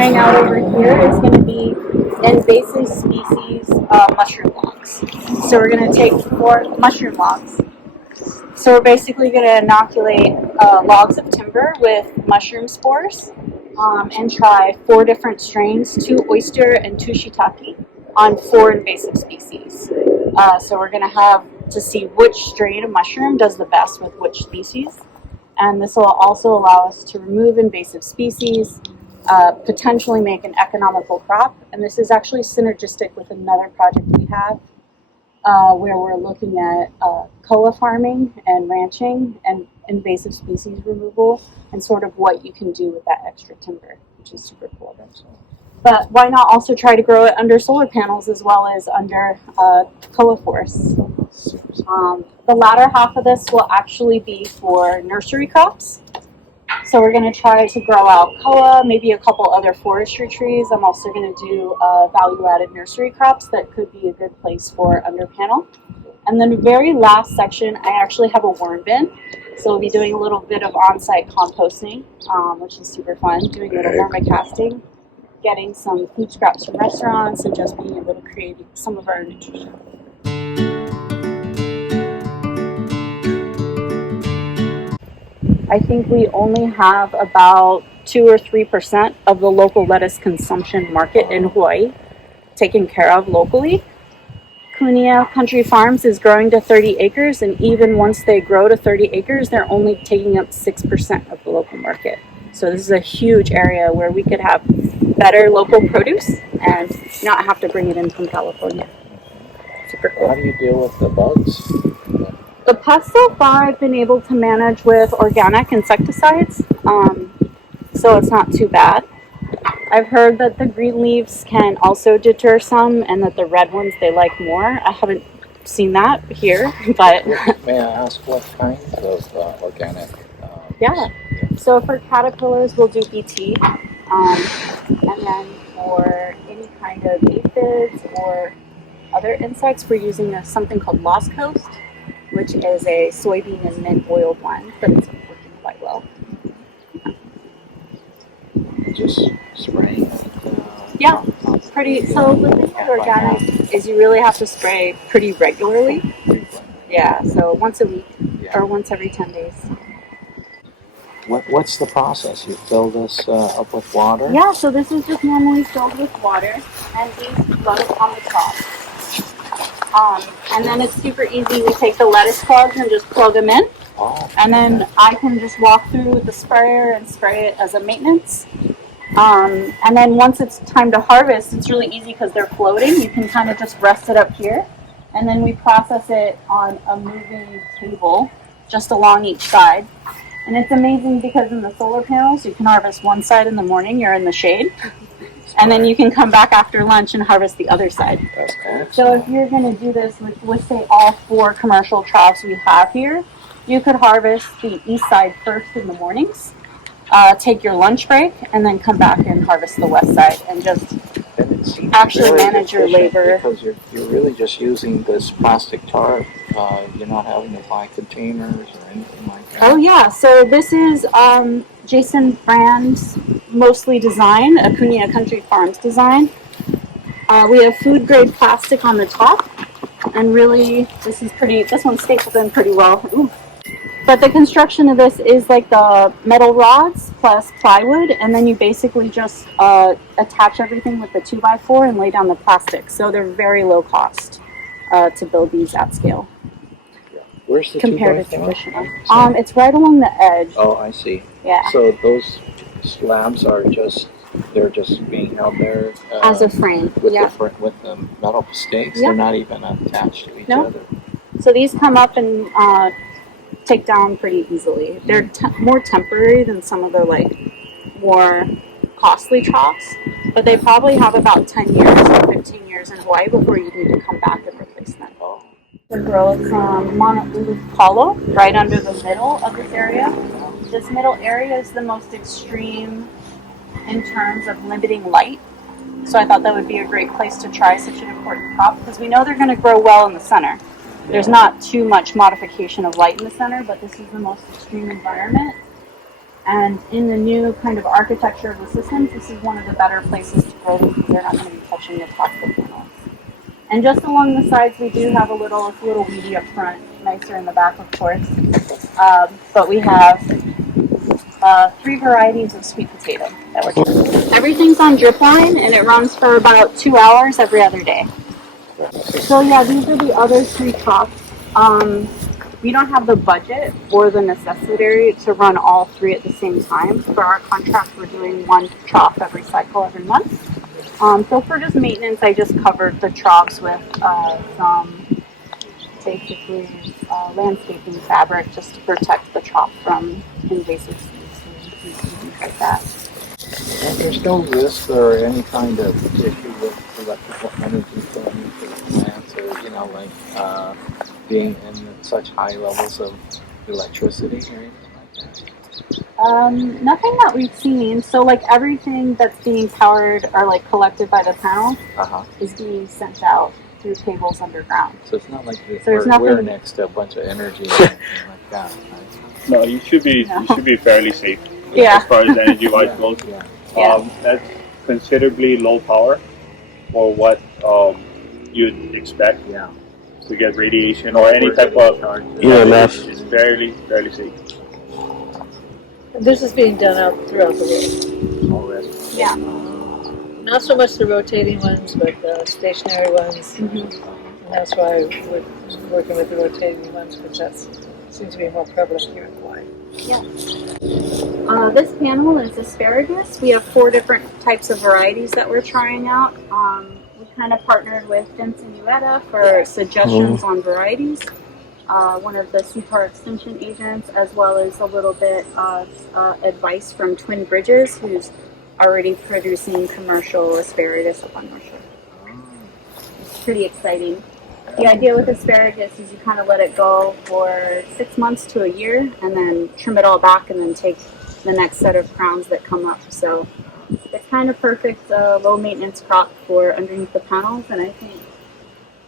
trying out over here is going to be invasive species mushroom logs. So we're going to take 4 mushroom logs. So we're basically going to inoculate logs of timber with mushroom spores and try 4 different strains, 2 oyster and 2 shiitake, on 4 invasive species. So we're going to have to see which strain of mushroom does the best with which species. And this will also allow us to remove invasive species, potentially make an economical crop. And this is actually synergistic with another project we have where we're looking at koa farming and ranching and invasive species removal and sort of what you can do with that extra timber, which is super cool. But why not also try to grow it under solar panels as well as under koa forests? The latter half of this will actually be for nursery crops. So we're going to try to grow out koa, maybe a couple other forestry trees. I'm also going to do value-added nursery crops that could be a good place for under panel. And then the very last section, I actually have a worm bin. So we'll be doing a little bit of on-site composting, which is super fun, doing a little vermicasting, getting some food scraps from restaurants, and just being able to create some of our nutrition. I think we only have about 2 or 3% of the local lettuce consumption market in Hawaii taken care of locally. Kunia Country Farms is growing to 30 acres, and even once they grow to 30 acres, they're only taking up 6% of the local market. So this is a huge area where we could have better local produce and not have to bring it in from California. Super cool. How do you deal with the bugs? The pests so far I've been able to manage with organic insecticides, so it's not too bad. I've heard that the green leaves can also deter some and that the red ones they like more. I haven't seen that here, but... May I ask what kinds of organic? Yeah, so for caterpillars we'll do BT, and then for any kind of aphids or other insects we're using something called Lost Coast, which is a soybean and mint oil blend, but it's working quite well. Just spraying it? Yeah, pretty. So the thing with organic is you really have to spray pretty regularly. Yeah, so once a week or once every 10 days. What's the process? You fill this up with water? Yeah, so this is just normally filled with water, and these float on the top. And then it's super easy. We take the lettuce plugs and just plug them in. And then I can just walk through with the sprayer and spray it as a maintenance. And then once it's time to harvest, it's really easy because they're floating. You can kind of just rest it up here. And then we process it on a moving table just along each side. And it's amazing because in the solar panels, you can harvest one side in the morning, you're in the shade. And then you can come back after lunch and harvest the other side. So if you're going to do this with say all 4 commercial troughs we have here, you could harvest the east side first in the mornings, take your lunch break, and then come back and harvest the west side and just actually manage your labor. Because you're really just using this plastic tarp. You're not having to buy containers or anything like that. Oh yeah, so this is Jason Brand's mostly design, a Kunia Country Farms design. We have food grade plastic on the top, and really this one's stapled in pretty well. Ooh. But the construction of this is like the metal rods plus plywood, and then you basically just attach everything with the 2x4 and lay down the plastic. So they're very low cost to build these at scale. Where's the compared to traditional? It's right along the edge. Oh, I see. Yeah. So those slabs are they're just being held there as a frame. With the metal stakes. Yeah. They're not even attached to each other. So these come up and take down pretty easily. They're more temporary than some of the more costly troughs, but they probably have about 10 years or 15 years in Hawaii before you need to come back and replace them. The growth from Monolulu Palo, right under the middle of this area. This middle area is the most extreme in terms of limiting light. So I thought that would be a great place to try such an important crop because we know they're going to grow well in the center. There's not too much modification of light in the center, but this is the most extreme environment. And in the new kind of architecture of the systems, this is one of the better places to grow them because they're not going to be touching the top of the panels. And just along the sides, we do have it's a little weedy up front, nicer in the back, of course. But we have 3 varieties of sweet potato that we're doing. Everything's on drip line, and it runs for about 2 hours every other day. So yeah, these are the other 3 crops. We don't have the budget or the necessity to run all 3 at the same time. For our contract, we're doing 1 trough every cycle every month. So for just maintenance, I just covered the troughs with some basically landscaping fabric just to protect the trough from invasive species and things like that. And there's no risk or any kind of issue with electrical energy going into the plants, or like being in such high levels of electricity or anything like that. Nothing that we've seen. So like everything that's being powered or like collected by the panel is being sent out through cables underground. So it's not like we're next to a bunch of energy or anything like that. Right? No, you should be fairly safe Yeah. as far as energy-wise goes. That's considerably low power for what you'd expect to get radiation or any type of EMF. It's fairly safe. This is being done out throughout the world. Already. Yeah. Not so much the rotating ones, but the stationary ones. Mm-hmm. And that's why we're working with the rotating ones, because that seems to be more prevalent here in Hawaii. Yeah. This panel is asparagus. We have 4 different types of varieties that we're trying out. We kind of partnered with Jensen Ueda for suggestions on varieties. One of the CPAR extension agents, as well as a little bit of advice from Twin Bridges, who's already producing commercial asparagus up on North Shore. It's pretty exciting. The idea with asparagus is you kind of let it go for 6 months to a year, and then trim it all back, and then take the next set of crowns that come up. So it's kind of perfect low maintenance crop for underneath the panels, and I think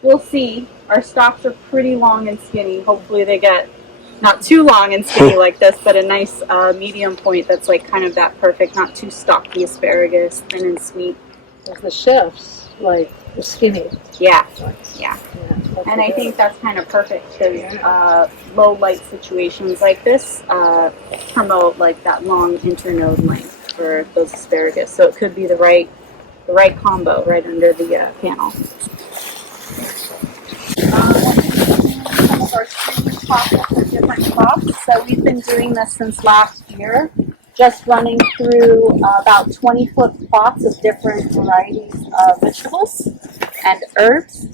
we'll see. Our stalks are pretty long and skinny. Hopefully they get not too long and skinny like this, but a nice medium point that's like kind of that perfect, not too stocky asparagus, thin and sweet. With the chefs, like the skinny. Yeah. Yeah. And I think that's kind of perfect because low light situations like this promote like that long internode length for those asparagus. So it could be the right combo right under the panel. Some of our streamers pockets are different crops. So we've been doing this since last year, just running through about 20-foot plots of different varieties of vegetables and herbs.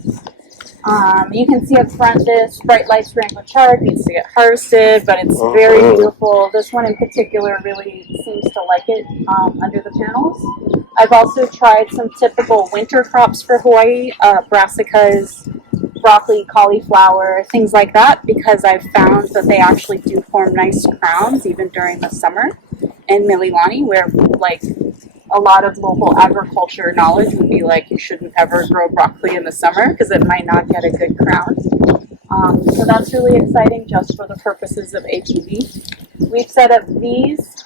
You can see up front this bright light Rango chard needs to get harvested, but it's very beautiful. This one in particular really seems to like it under the panels. I've also tried some typical winter crops for Hawaii, brassicas, broccoli, cauliflower, things like that, because I've found that they actually do form nice crowns even during the summer in Mililani, where like a lot of local agriculture knowledge would be like you shouldn't ever grow broccoli in the summer because it might not get a good crown. So that's really exciting just for the purposes of ATV. We've set up these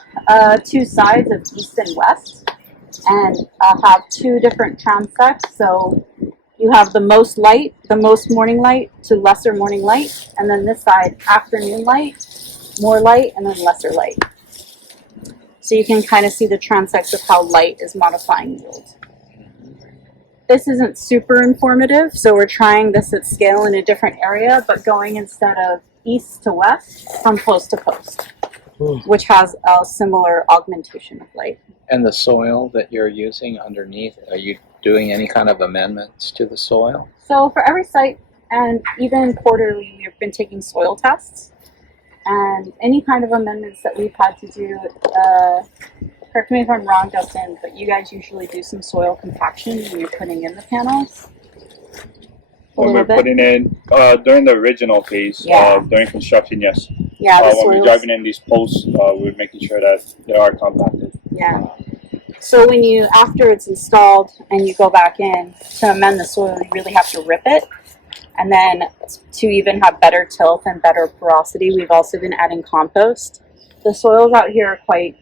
2 sides of east and west and have 2 different transects. So you have the most light, the most morning light to lesser morning light, and then this side afternoon light, more light, and then lesser light. So you can kind of see the transects of how light is modifying yield. This isn't super informative, so we're trying this at scale in a different area, but going instead of east to west from post to post, which has a similar augmentation of light. And the soil that you're using underneath, are you doing any kind of amendments to the soil? So for every site, and even quarterly, we've been taking soil tests. And any kind of amendments that we've had to do, correct me if I'm wrong, Justin, but you guys usually do some soil compaction when you're putting in the panels? When we're putting in, during the original phase, during construction, yes. Yeah, when we're driving in these posts, we're making sure that they are compacted. Yeah. So when you, after it's installed and you go back in to amend the soil, you really have to rip it. And then to even have better tilth and better porosity, we've also been adding compost. the soils out here are quite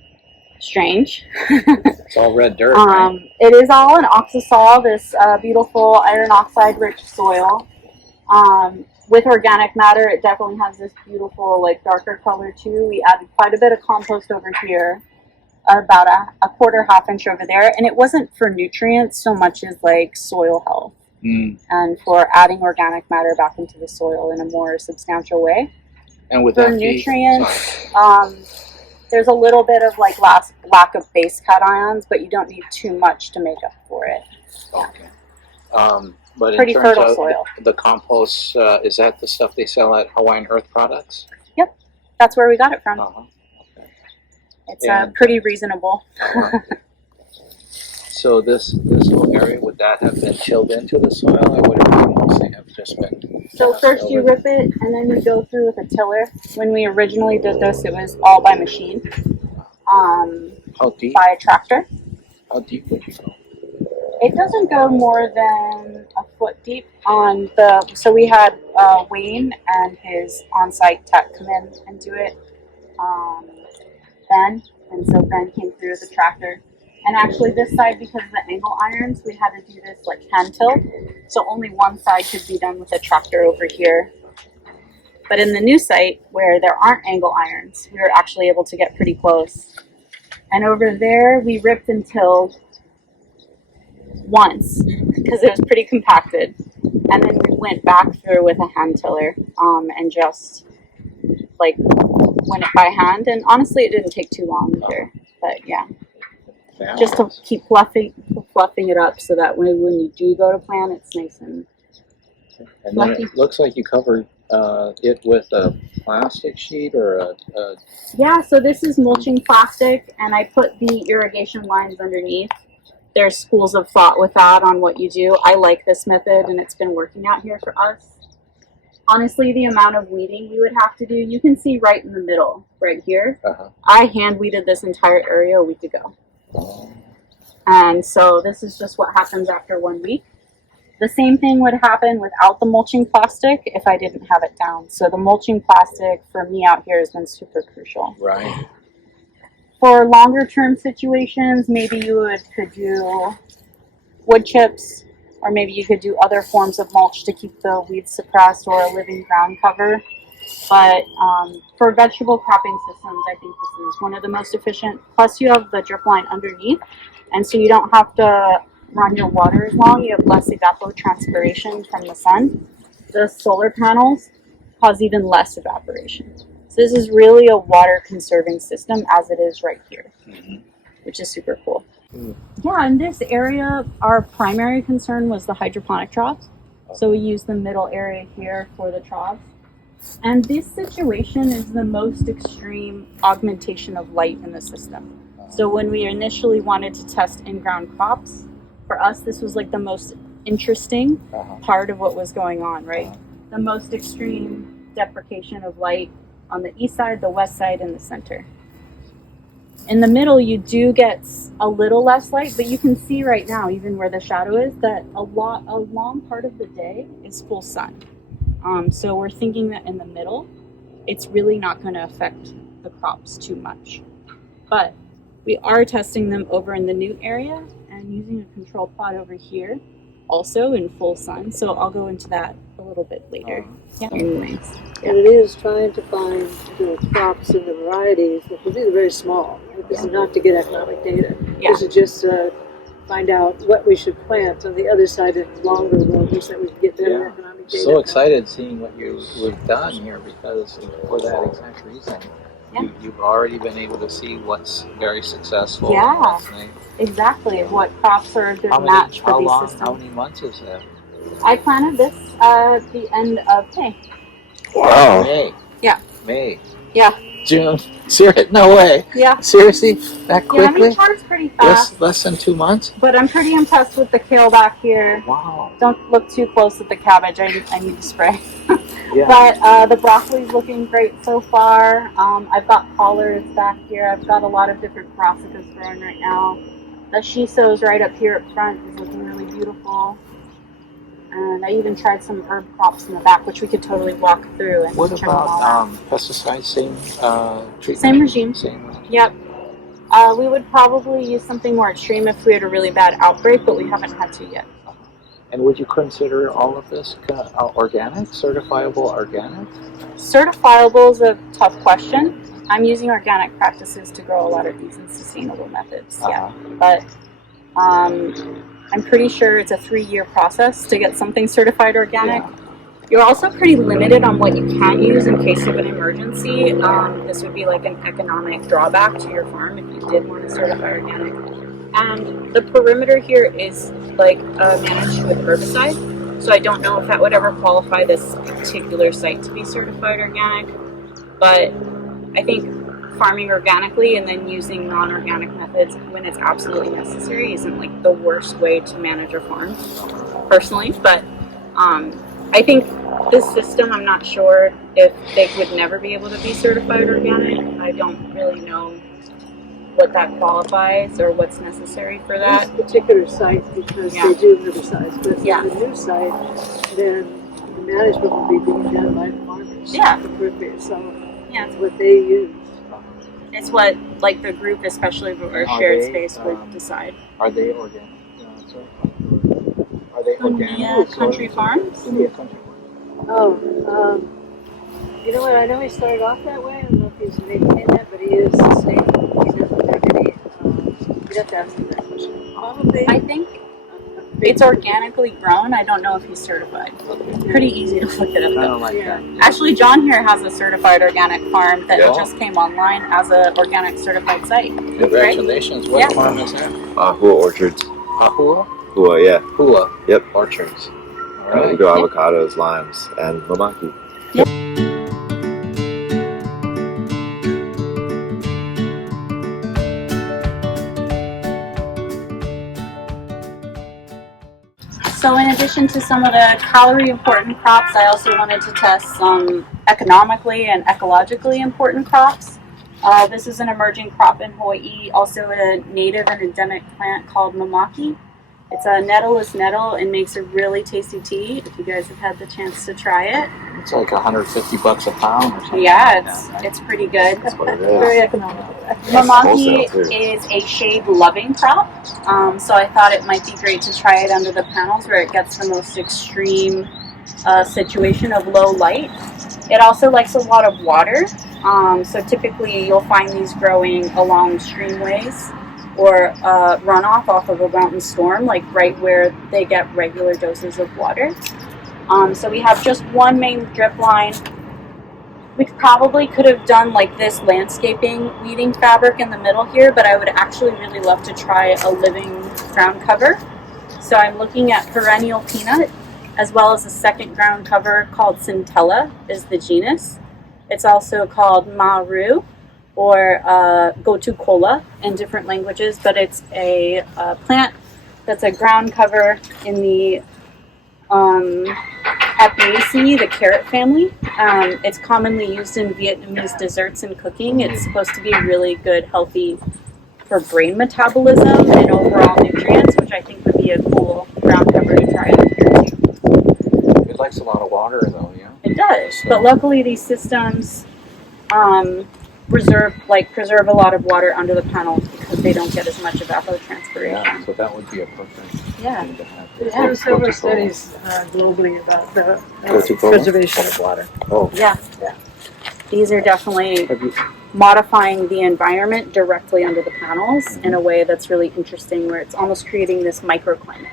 strange. It's all red dirt, right? It is all an oxisol, this beautiful iron oxide rich soil. With organic matter, it definitely has this beautiful, like, darker color too. We added quite a bit of compost over here, about a quarter, half inch over there, and it wasn't for nutrients so much as like soil health and for adding organic matter back into the soil in a more substantial way. And with For that nutrients, there's a little bit of like lack of base cations, but you don't need too much to make up for it. Okay. But Pretty in terms fertile of soil. the compost, is that the stuff they sell at Hawaiian Earth Products? Yep, that's where we got it from. Uh-huh. Okay. It's pretty reasonable. So this whole area, would that have been tilled into the soil, or would it mostly have just been? So first you rip it, and then we go through with a tiller. When we originally did this, it was all by machine, How deep? by a tractor. How deep would you go? It doesn't go more than a foot deep on the. So we had Wayne and his on-site tech come in and do it. Ben, and so Ben came through with the tractor. And actually, this side, because of the angle irons, we had to do this like hand tilt. So only one side could be done with a tractor over here. But in the new site, where there aren't angle irons, we were actually able to get pretty close. And over there, we ripped and tilled once because it was pretty compacted. And then we went back through with a hand tiller and just like went it by hand. And honestly, it didn't take too long either. But yeah. Just to keep fluffing it up so that when you do go to plant, it's nice and then it looks like you covered it with a plastic sheet or a Yeah, so this is mulching plastic, and I put the irrigation lines underneath. There's schools of thought with that on what you do. I like this method, and it's been working out here for us. Honestly, the amount of weeding we would have to do, you can see right in the middle, right here. I hand weeded this entire area a week ago. And so this is just what happens after 1 week. The same thing would happen without the mulching plastic if I didn't have it down. So the mulching plastic for me out here has been super crucial. Right. For longer term situations, maybe you could do wood chips, or maybe you could do other forms of mulch to keep the weeds suppressed, or a living ground cover. But for vegetable cropping systems, I think this is one of the most efficient. Plus, you have the drip line underneath, and so you don't have to run your water as long. You have less evapotranspiration from the sun. The solar panels cause even less evaporation. So this is really a water conserving system as it is right here, which is super cool. Yeah, in this area, our primary concern was the hydroponic troughs. So we use the middle area here for the troughs. And this situation is the most extreme augmentation of light in the system. So when we initially wanted to test in-ground crops, for us this was like the most interesting part of what was going on, right? The most extreme deprecation of light on the east side, the west side, and the center. In the middle, you do get a little less light, but you can see right now, even where the shadow is, that a long part of the day is full sun. So we're thinking that in the middle, it's really not going to affect the crops too much. But we are testing them over in the new area and using a control plot over here, also in full sun. So I'll go into that a little bit later. Yeah. Anyways. And it is trying to find the crops and the varieties, because these are very small. This is not to get economic data. Yeah. This is just find out what we should plant on the other side of the longer road so that we can get better economic data. So excited seeing what you've done here, because for that exact reason, you've already been able to see what's very successful. Yeah, exactly. What crops are a good match for these systems. How many months is that? I planted this at the end of May. Wow. May. Yeah. May. Yeah. June. Seriously? No way. Yeah. Seriously? That quickly? Yeah, I mean, char's pretty fast. Less than 2 months? But I'm pretty impressed with the kale back here. Wow. Don't look too close at the cabbage. I need to spray. Yeah. But the broccoli's looking great so far. I've got collards back here. I've got a lot of different brassicas growing right now. The shiso's right up here up front is looking really beautiful. And I even tried some herb crops in the back, which we could totally walk through and What check them all about out. pesticides? Same treatment? Same regime. Same. Yep. We would probably use something more extreme if we had a really bad outbreak, but we haven't had to yet. And would you consider all of this organic, certifiable organic? Certifiable is a tough question. I'm using organic practices to grow a lot of these in sustainable methods, yeah. But I'm pretty sure it's a 3-year process to get something certified organic. Yeah. You're also pretty limited on what you can use in case of an emergency. This would be like an economic drawback to your farm if you did want to certify organic. And the perimeter here is like managed with herbicide, so I don't know if that would ever qualify this particular site to be certified organic. But I think farming organically and then using non-organic methods when it's absolutely necessary isn't like the worst way to manage a farm, personally. But I think this system, I'm not sure if they would never be able to be certified organic. I don't really know what that qualifies or what's necessary for that. This particular site, because they do herbicides, but the new site, then the management will be being done by the farmers. Yeah. Appropriate. So Yeah. it's what they use. It's what like the group, especially our shared space, would decide. Are they organic? Are they organic? Country Farms? Country Farms. Oh, you know what? I know he started off that way. I don't know if he's maintained that, but he is sustainable. He doesn't have any. You'd have to ask him that question. Probably. I think it's organically grown. I don't know if he's certified. Pretty easy to look it up. I don't like that. Actually, John here has a certified organic farm that just came online as an organic certified site. Congratulations. Right? What farm is that? Hua Orchards. Hua? Hua, yeah. Hua. Yep. Orchards. All We right. grow avocados, limes, and mamaki. So in addition to some of the calorie important crops, I also wanted to test some economically and ecologically important crops. This is an emerging crop in Hawaii, also a native and endemic plant called mamaki. It's a nettleless nettle and makes a really tasty tea if you guys have had the chance to try it. It's like $150 a pound or something. Yeah, like that, right? it's pretty good. That's what it is. Very economical. Mamaki Wholesale, too. is a shade-loving crop, so I thought it might be great to try it under the panels where it gets the most extreme situation of low light. It also likes a lot of water, so typically you'll find these growing along streamways or runoff off of a mountain storm, like right where they get regular doses of water. So we have just one main drip line. We probably could have done like this landscaping weeding fabric in the middle here, but I would actually really love to try a living ground cover. So I'm looking at perennial peanut, as well as a second ground cover called Centella is the genus. It's also called Maru or Gotu Kola in different languages, but it's a plant that's a ground cover in the Apiaceae, the carrot family. It's commonly used in Vietnamese desserts and cooking. It's supposed to be really good, healthy for brain metabolism and overall nutrients, which I think would be a cool ground cover to try out here too. It likes a lot of water, though, yeah? It does, but luckily these systems preserve a lot of water under the panels because they don't get as much evapotranspiration. Yeah, so that would be a perfect thing to have. There are several studies globally about the Gotu kola? preservation of water. Oh. Yeah. These are definitely Have you, modifying the environment directly under the panels in a way that's really interesting, where it's almost creating this microclimate.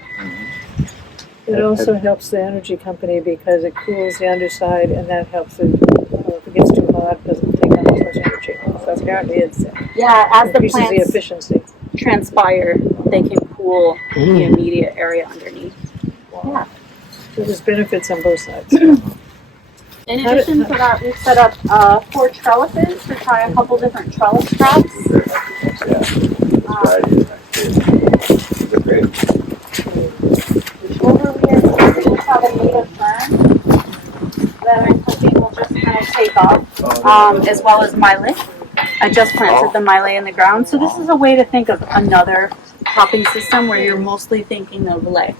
It also helps the energy company because it cools the underside, and that helps it. If it gets too hot, it doesn't take on as much energy. So apparently, it As the increases the plants efficiency. transpire, they can cool the immediate area underneath. Yeah. So there's benefits on both sides. In addition to that, we've set up 4 trellises to try a couple different trellis crops. They're great. Over here, we just have a native fern that I'm hoping will just kind of take off, as well as millet. I just planted the millet in the ground, so this is a way to think of another cropping system where you're mostly thinking of like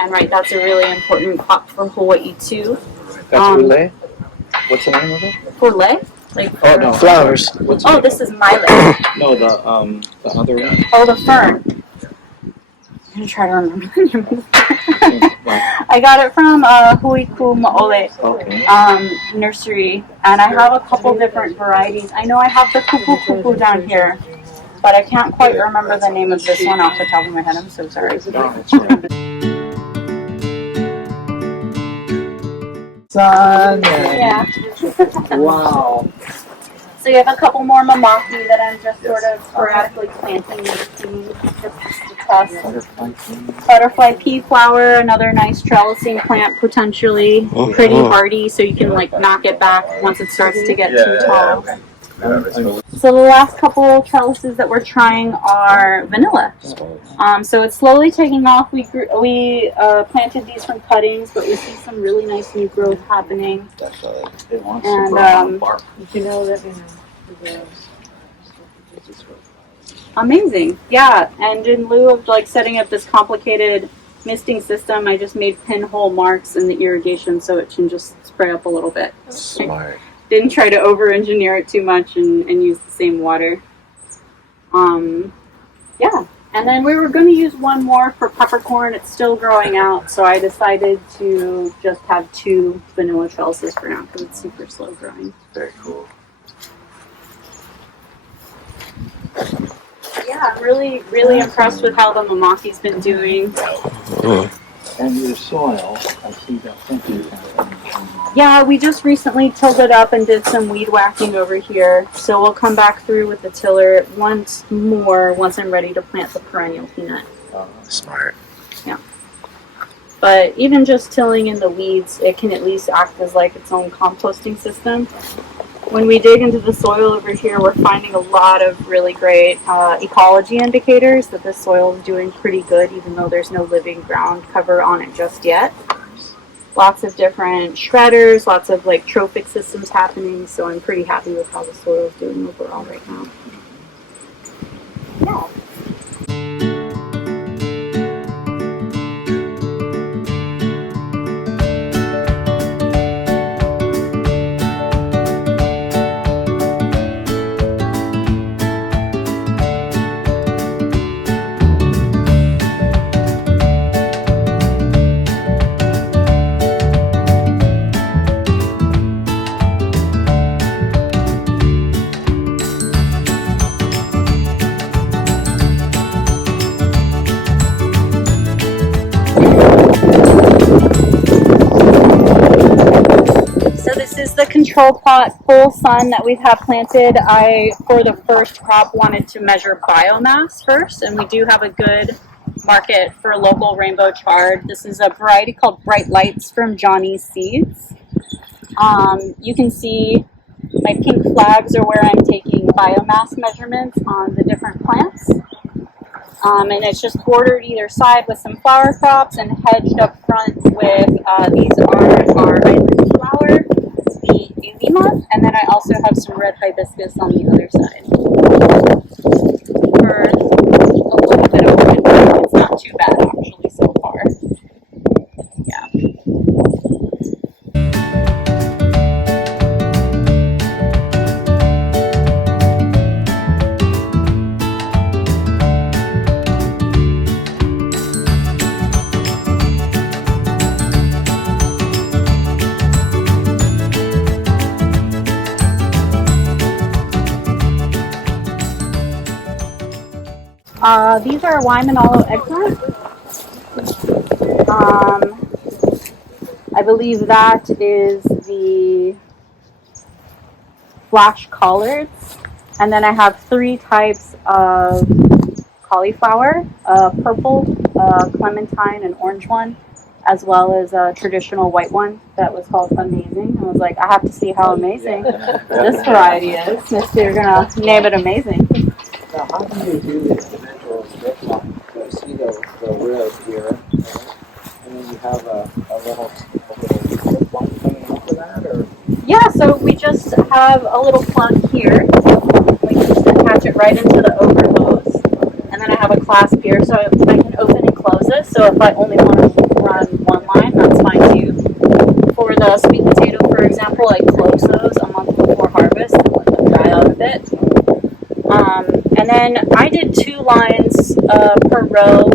And right, that's a really important crop for Hawaii too. That's Ule? What's the name of it? For lei? Like Oh no, Flowers. What's oh, this is MILILANI. no the other one. Oh, the fern. I'm gonna try to remember the name of the fern. I got it from Huiku Maole nursery, and I have a couple different varieties. I know I have the kupu kupu down here, but I can't quite remember the name of this one off the top of my head. I'm so sorry. Sun. Yeah. Wow. So you have a couple more mamaki that I'm just sort of sporadically planting into the test. Butterfly pea flower, another nice trellising plant potentially. Pretty hardy, so you can like knock it back once it starts to get too tall. So the last couple trellises that we're trying are vanilla. So it's slowly taking off. We planted these from cuttings, but we see some really nice new growth happening. And You know that amazing, yeah. And in lieu of like setting up this complicated misting system, I just made pinhole marks in the irrigation so it can just spray up a little bit. Smart. Didn't try to over-engineer it too much and use the same water. Yeah. And then we were going to use one more for peppercorn. It's still growing out, so I decided to just have 2 vanilla trellises for now because it's super slow growing. Very cool. Yeah, I'm really, really impressed with how the mamaki's been doing. And your soil, I see that thinking happening. Yeah, we just recently tilled it up and did some weed whacking over here. So we'll come back through with the tiller once more once I'm ready to plant the perennial peanut. Smart. But even just tilling in the weeds, it can at least act as like its own composting system. When we dig into the soil over here, we're finding a lot of really great ecology indicators that the soil is doing pretty good, even though there's no living ground cover on it just yet. Lots of different shredders, lots of like trophic systems happening, so I'm pretty happy with how the soil is doing overall right now. Yeah. The control plot full sun that we've had planted. I, for the first crop, wanted to measure biomass first, and we do have a good market for local rainbow chard. This is a variety called Bright Lights from Johnny's Seeds. You can see my pink flags are where I'm taking biomass measurements on the different plants. And it's just bordered either side with some flower crops and hedged up front with, these are our island flower, the Lima, and then I also have some red hibiscus on the other side. For a little bit of wind, it's not too bad actually so far. Yeah. These are Wymanalo eggplant. I believe that is the flash collards. And then I have 3 types of cauliflower, purple, clementine, and orange one, as well as a traditional white one that was called Amazing. I was like, I have to see how amazing this variety is if they're going to name it Amazing. Now, how do you do the individual strip line? I see the rib here, and then you have a little strip line coming off of that, or? Yeah, so we just have a little plug here. We just attach it right into the over hose. And then I have a clasp here, so I can open and close it. So if I only want to run the sweet potato, for example, I close those a month before harvest and let them dry out a bit. And then I did 2 lines per row,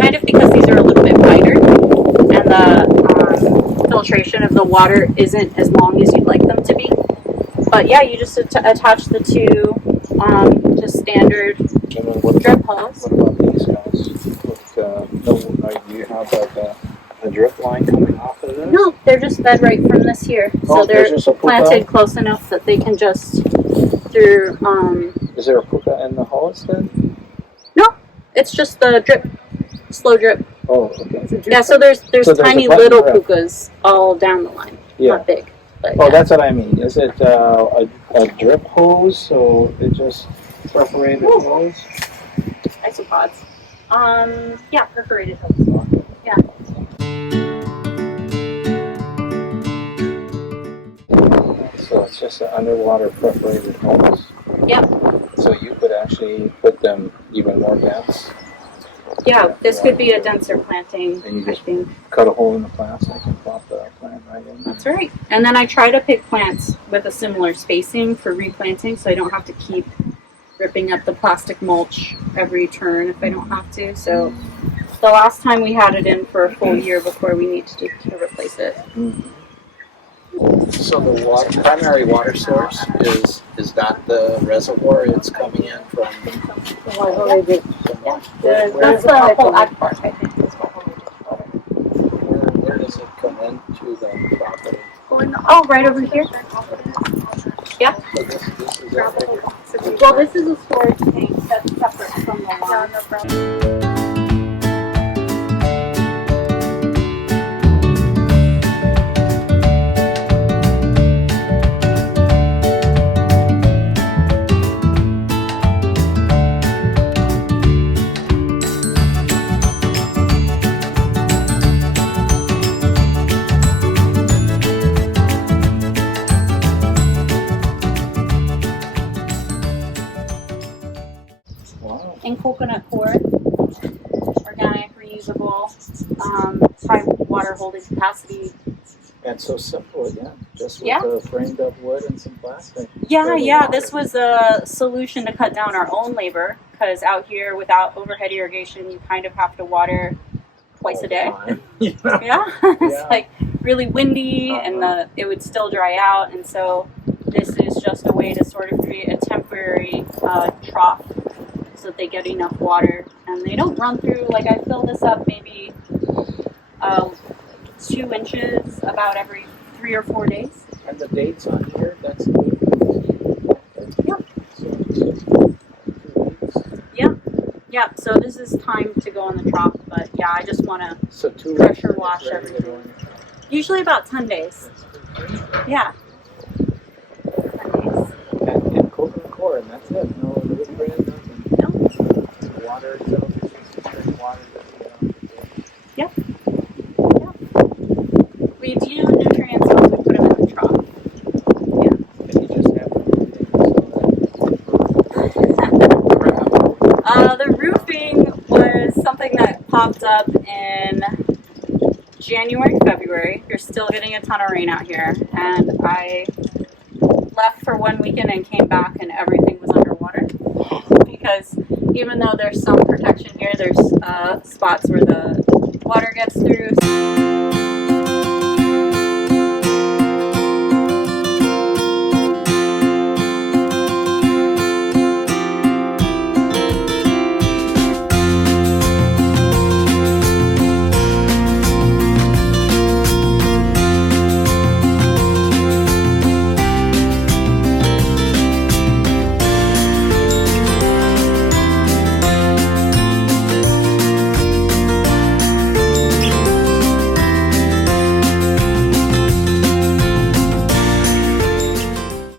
kind of because these are a little bit wider, and the filtration of the water isn't as long as you'd like them to be. But yeah, you just attach the 2 just standard drip hose. What about these guys? Do you have like a drip line coming off of this? No, they're just fed right from this here. So they're there's just a planted puka? close enough that they can just through. Is there a puka in the hose then? No, it's just the drip, slow drip. Oh, okay. Yeah, so there's So there's tiny a button little drip. pukas all down the line. Yeah. Not big, but Oh, yeah. that's what I mean. Is it a drip hose? So it just perforated hose? Isopods. Yeah, perforated hose. Yeah. So it's just an underwater perforated hose. Yep. So you could actually put them even more dense. Yeah, this could be a denser planting, And you I just- think. Cut a hole in the plastic and plop the plant right in. That's right. And then I try to pick plants with a similar spacing for replanting so I don't have to keep ripping up the plastic mulch every turn if I don't have to. So the last time we had it in for a full year before we needed to replace it. So the primary water source is not the reservoir. It's coming in from. That's the whole ag park, I think. Is what Where does it come into the property? oh, right over here. Yeah. So this is it. Well, this is a storage tank that's separate from the lawn. Wow. And coconut core, organic, reusable, high water holding capacity. And so simple, yeah. Just with Yeah. the framed up wood and some plastic. Yeah, For the yeah, water. this was a solution to cut down our own labor because out here without overhead irrigation, you kind of have to water twice a day. Yeah. Yeah, it's Yeah. like really windy and it would still dry out, and so this is just a way to sort of create a temporary trough so that they get enough water and they don't run through. Like I fill this up maybe 2 inches about every 3 or 4 days. And the dates on here, that's Yeah. So it's just 2 weeks. Yeah, so this is time to go on the trough, but yeah, I just want to So 2 pressure weeks, wash it's ready to everything. go in the shop. Usually about 10 days. That's pretty Yeah. 10 days. good. And coconut core, and that's it. No wood brand, nothing. No. The water itself is just straight water that we Yep. We do nutrients once we put them in the trough. And you just have The roofing was something that popped up in January, February. You're still getting a ton of rain out here, and I left for 1 weekend and came back, and everything was underwater. Because even though there's some protection here, there's spots where the water gets through.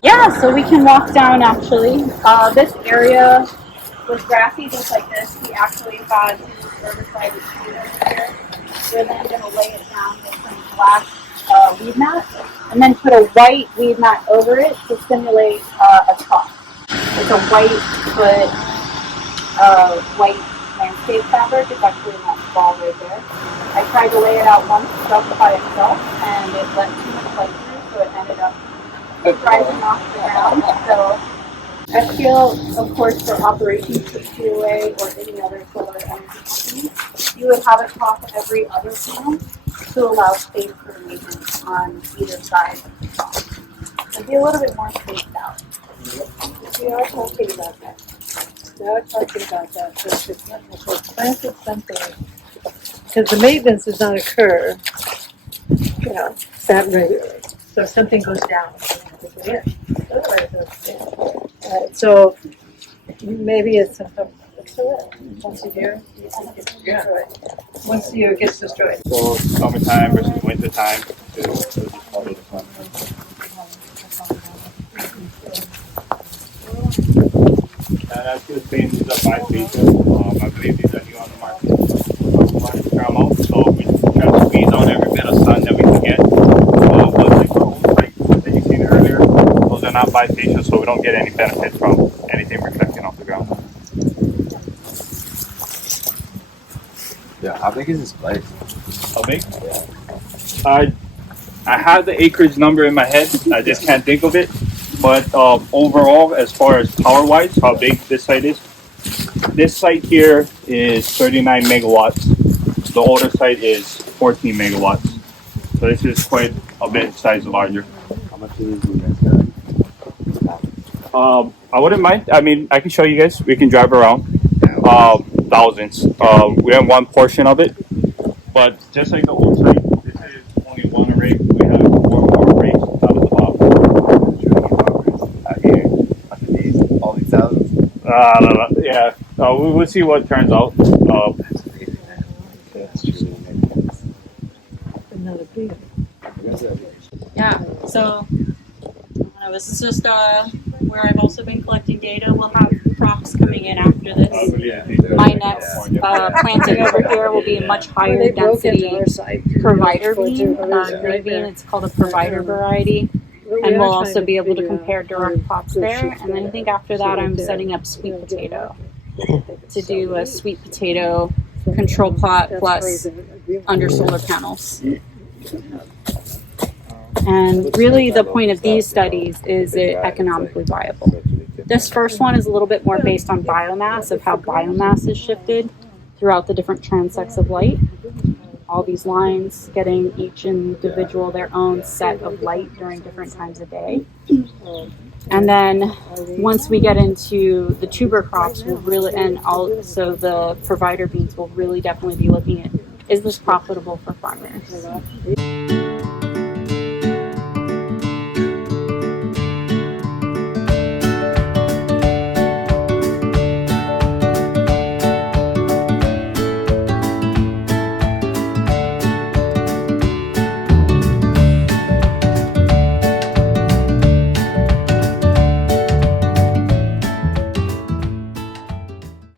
Yeah, so we can walk down actually. This area was grassy just like this. We actually had herbicide here. We're then going to lay it down with some black weed mat and then put a white weed mat over it to simulate a top. It's a white, but white landscape fabric. It's actually not ball right there. I tried to lay it out once just by itself, and it let too much light through, so it ended up rising off the ground. So I feel, of course, for operations for COA or any other solar energy company, you would have it top every other panel to allow space for maintenance on either side of the farm. And be a little bit more spaced out. We are talking about that. We are talking about that. So if we planted something, because the maintenance does not occur, that regularly. So if something goes down, so maybe it's something. Once a year, once a year it gets destroyed. So summertime versus winter time. Follow the sun. And that's the same. These are 5 phases. I believe these are new on the market. Paramount. So we try to squeeze out every bit of sun that we can get. But like the old sites that you seen earlier, those are not bifacial, so we don't get any benefit from anything reflecting off the ground. Yeah, how big is this place? How big? I have the acreage number in my head. I just can't think of it. But overall, as far as power-wise, how big this site is, this site here is 39 megawatts. The older site is 14 megawatts. So this is quite a bit size larger. How much is this? I wouldn't mind. I mean, I can show you guys. We can drive around. Thousands. We have one portion of it. But just like the old site, this is only one array. We have 4 more arrays out of the box. Out here, underneath all these thousands. I don't know. Yeah. We will see what turns out. That's crazy, man. That's truly amazing. Another big. Yeah, so this is just where I've also been collecting data. We'll have crops coming in after this. My next planting over here will be a much higher density provider bean, green bean. It's called a provider variety. And we'll also be able to compare direct plots there. And then I think after that I'm setting up sweet potato to do a sweet potato control plot plus under solar panels. And really the point of these studies is it economically viable. This first one is a little bit more based on biomass, of how biomass is shifted throughout the different transects of light. All these lines getting each individual their own set of light during different times of day. And then once we get into the tuber crops, we'll really, and also the provider beans, will really definitely be looking at, is this profitable for farmers?